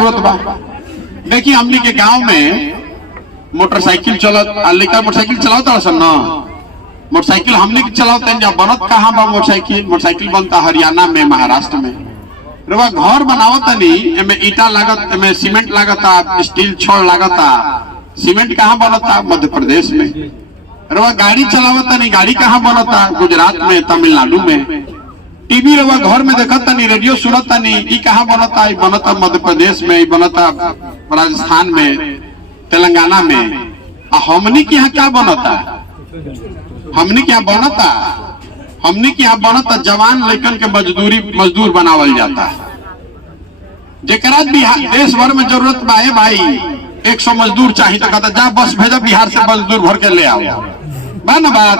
जरूरत बा। देखिए हमने के गांव में मोटरसाइकिल चलत लड़का मोटरसाइकिल चलाता सन ना, मोटरसाइकिल हमने के चलाते जब बनत कहाँ बा मोटरसाइकिल बनता हरियाणा में, महाराष्ट्र में। रवा घर बनावत नहीं, एमे ईटा लागत, एमे सीमेंट लागता, स्टील छड़ लागता, सीमेंट कहाँ बनता? मध्य प्रदेश में। रवा गाड़ी चलावता नहीं, गाड़ी कहाँ बनता? गुजरात में, तमिलनाडु में। टीवी रवा घर में देखता नहीं, रेडियो सुनता नहीं, ई कहाँ बनता? बनता मध्य प्रदेश में, बनता राजस्थान में, तेलंगाना में। हमनी के यहाँ क्या बनता? हमनी के यहाँ बनता, हमनी के यहाँ बनता जवान लड़कन के मजदूर बनावल जाता। जेकरा देश भर में जरूरत बा है भाई, 100 मजदूर चाहिए तो कहता जा बस भेजा बिहार से मजदूर भर के ले आओ। बा ना बात?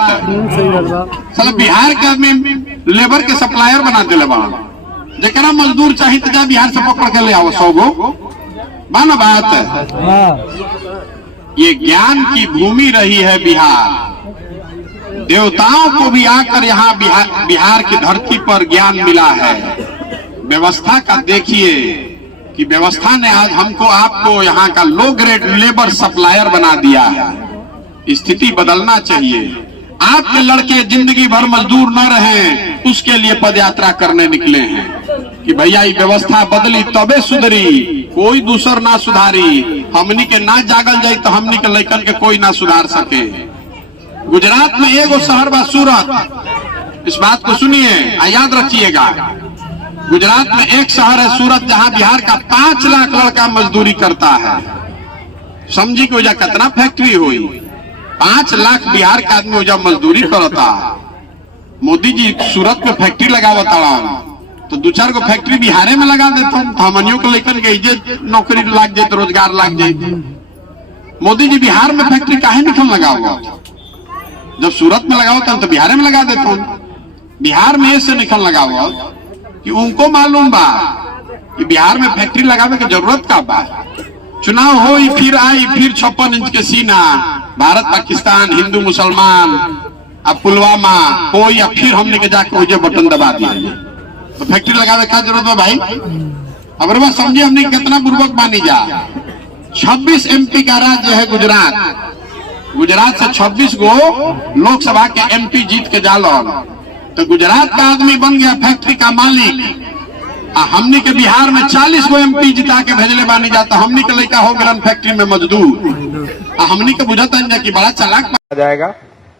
साला बिहार के आदमी लेबर के सप्लायर बना दिले बा। जेकरा मजदूर चाहिए तो जा बिहार से पकड़ के ले आओ 100 गो। बा ना बात? ये ज्ञान की भूमि रही है बिहार। देवताओं को भी आकर यहाँ बिहार की धरती पर ज्ञान मिला है। व्यवस्था का देखिए कि व्यवस्था ने आज हमको आपको यहाँ का लो ग्रेड लेबर सप्लायर बना दिया है। स्थिति बदलना चाहिए। आपके लड़के जिंदगी भर मजदूर न रहे, उसके लिए पदयात्रा करने निकले हैं कि भैया ये व्यवस्था बदली तबे सुधरी, कोई दूसर ना सुधारी। हमनी के ना जागल जाए तो हमनी के लड़कन के कोई ना सुधार सके। गुजरात में एगो शहर बा सूरत, इस बात को सुनिए, याद रखिएगा। गुजरात में एक शहर है सूरत, जहां बिहार का 5 लाख लड़का मजदूरी करता है। समझी कि वजह कितना फैक्ट्री हुई? 5 लाख बिहार का आदमी वजह मजदूरी करता। मोदी जी सूरत में फैक्ट्री लगावता तो 2-4 गो फैक्ट्री बिहारे में लगा देता तो हमनियों को लेकर के इज्जत नौकरी लाग जाए, रोजगार लाग जाए। मोदी जी बिहार में फैक्ट्री काहे निकल लगाओ? जब सूरत में लगाओ तो बिहार में लगा देता हूं। बिहार में ऐसे निकल लगाओ कि उनको मालूम बा कि बिहार में फैक्ट्री लगाने की जरूरत का बा। चुनाव हो फिर आई, फिर 56 इंच के सीना, भारत पाकिस्तान, हिंदू मुसलमान, अब पुलवामा हो, या फिर हमने के जाके मुझे बटन दबा दिया। तो फैक्ट्री लगाने का जरूरत है भाई? अब बस समझिए हमने कितना पूर्वक मानी जा। 26 MP का राज्य है गुजरात। गुजरात से 26 गो लोकसभा के MP जीत के जालो तो गुजरात का आदमी बन गया फैक्ट्री का मालिक। हमने के बिहार में 40 गो MP जिता के भेजले बानी जाता, हमने के लड़का हो गया फैक्ट्री में मजदूर। हमने के बुझता है कि बड़ा चालाक जाएगा।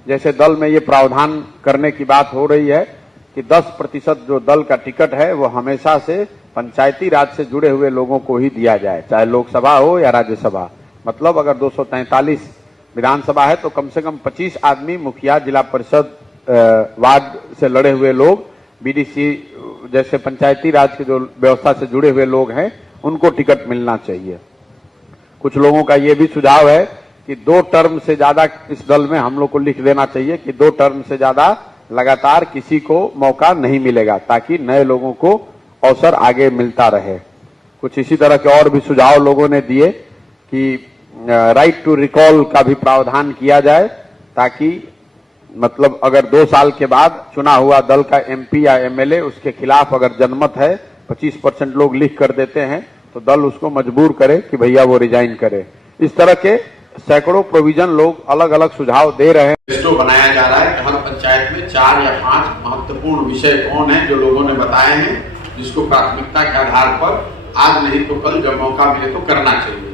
जैसे दल में ये प्रावधान करने की बात हो रही है कि 10% जो दल का टिकट है वो हमेशा से पंचायती राज से जुड़े हुए लोगों को ही दिया जाए, चाहे लोकसभा हो या राज्यसभा। मतलब अगर 243 विधानसभा है तो कम से कम 25 आदमी मुखिया, जिला परिषद, वार्ड से लड़े हुए लोग, BDC जैसे पंचायती राज की जो व्यवस्था से जुड़े हुए लोग हैं, उनको टिकट मिलना चाहिए। कुछ लोगों का ये भी सुझाव है कि 2 टर्म से ज्यादा इस दल में हम लोग को लिख देना चाहिए कि 2 टर्म से ज्यादा लगातार किसी को मौका नहीं मिलेगा, ताकि नए लोगों को अवसर आगे मिलता रहे। कुछ इसी तरह के और भी सुझाव लोगों ने दिए कि राइट टू रिकॉल का भी प्रावधान किया जाए, ताकि मतलब अगर 2 साल के बाद चुना हुआ दल का MP या MLA उसके खिलाफ अगर जनमत है, 25% लोग लिख कर देते हैं तो दल उसको मजबूर करे कि भैया वो रिजाइन करे। इस तरह के सैकड़ों प्रोविजन लोग अलग अलग सुझाव दे रहे हैं। बनाया जा रहा है कि हर पंचायत में 4 या 5 महत्वपूर्ण विषय कौन है जो लोगों ने बताए हैं, जिसको प्राथमिकता के आधार पर आज नहीं तो कल जब मौका मिले तो करना चाहिए।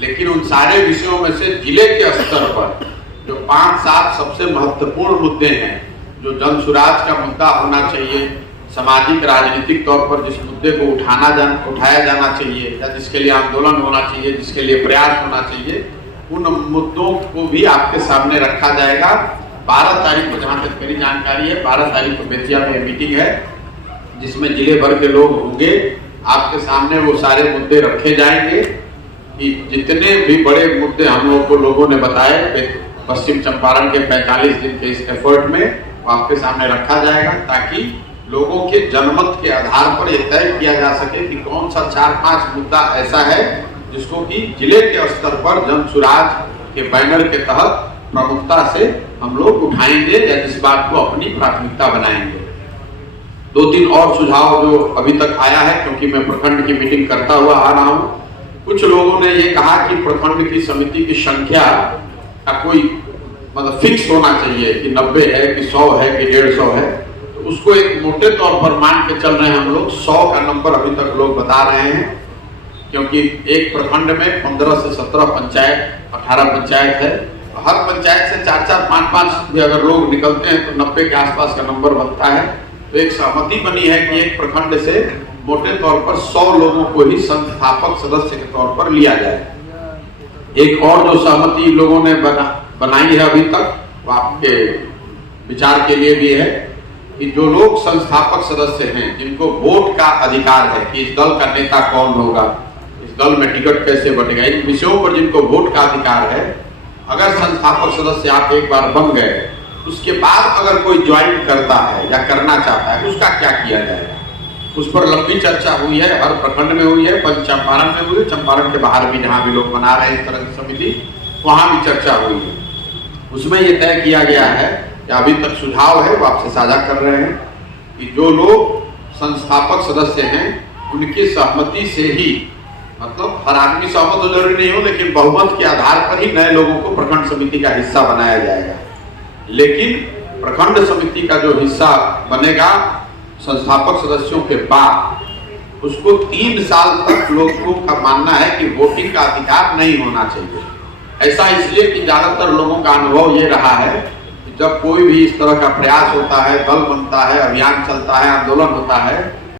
लेकिन उन सारे विषयों में से जिले के स्तर पर जो 5-7 सबसे महत्वपूर्ण मुद्दे हैं, जो जन सुराज का मुद्दा होना चाहिए, सामाजिक राजनीतिक तौर पर जिस मुद्दे को उठाया जाना चाहिए या जिसके लिए आंदोलन होना चाहिए, जिसके लिए प्रयास होना चाहिए, उन मुद्दों को भी आपके सामने रखा जाएगा। 12 तारीख को, जहां तक मेरी जानकारी है, 12 तारीख को बेतिया में मीटिंग है जिसमें जिले भर के लोग होंगे। आपके सामने वो सारे मुद्दे रखे जाएंगे कि जितने भी बड़े मुद्दे हम लोग को लोगों ने बताए पश्चिम चंपारण के 45 दिन के इस एफर्ट में, वो आपके सामने रखा जाएगा, ताकि लोगों के जनमत के आधार पर यह तय किया जा सके कि कौन सा 4-5 मुद्दा ऐसा है जिसको कि जिले के स्तर पर जन सुराज के बैनर के तहत प्रमुखता से हम लोग उठाएंगे या जिस बात को अपनी प्राथमिकता बनाएंगे। 2-3 और सुझाव जो अभी तक आया है, क्योंकि मैं प्रखंड की मीटिंग करता हुआ आ रहा हूँ, कुछ लोगों ने ये कहा कि प्रखंड की समिति की संख्या का कोई मतलब फिक्स होना चाहिए कि 90 है कि 100 है कि 150 है। तो उसको एक मोटे तौर पर मान के चल रहे हैं हम लोग। 100 का नंबर अभी तक लोग बता रहे हैं, क्योंकि एक प्रखंड में 15 से 17 पंचायत, 18 पंचायत है। हर पंचायत से 4-4, 5-5 भी अगर लोग निकलते हैं तो 90 के आसपास का नंबर बनता है। तो एक सहमति बनी है कि एक प्रखंड से मोटे तौर पर 100 लोगों को ही संस्थापक सदस्य के तौर पर लिया जाए। एक और जो सहमति लोगों ने बनाई है अभी तक, वो आपके विचार के लिए भी है कि जो लोग संस्थापक सदस्य हैं, जिनको वोट का अधिकार है कि इस दल का नेता कौन होगा, इस दल में टिकट कैसे बनेगा, इन विषयों पर जिनको वोट का अधिकार है, अगर संस्थापक सदस्य आप एक बार बन गए, उसके बाद अगर कोई ज्वाइन करता है या करना चाहता है, उसका क्या किया जाएगा, उस पर लंबी चर्चा हुई है। हर प्रखंड में हुई है, चंपारण में हुई है, चंपारण के बाहर भी जहां भी लोग बना रहे हैं इस तरह की समिति, वहां भी चर्चा हुई है। उसमें यह तय किया गया है कि अभी तक सुझाव है वो आपसे साझा कर रहे हैं कि जो लोग संस्थापक सदस्य हैं उनकी सहमति से ही, मतलब हर आदमी सहमत तो जरूरी नहीं हो, लेकिन बहुमत के आधार पर ही नए लोगों को प्रखंड समिति का हिस्सा बनाया जाएगा। लेकिन प्रखंड समिति का जो हिस्सा बनेगा संस्थापक सदस्यों के बाद, उसको 3 साल तक लोगों का मानना है कि वोटिंग का अधिकार नहीं होना चाहिए। ऐसा इसलिए कि ज्यादातर लोगों का अनुभव ये रहा है कि जब कोई भी इस तरह का प्रयास होता है, दल बनता है, अभियान चलता है, आंदोलन होता है,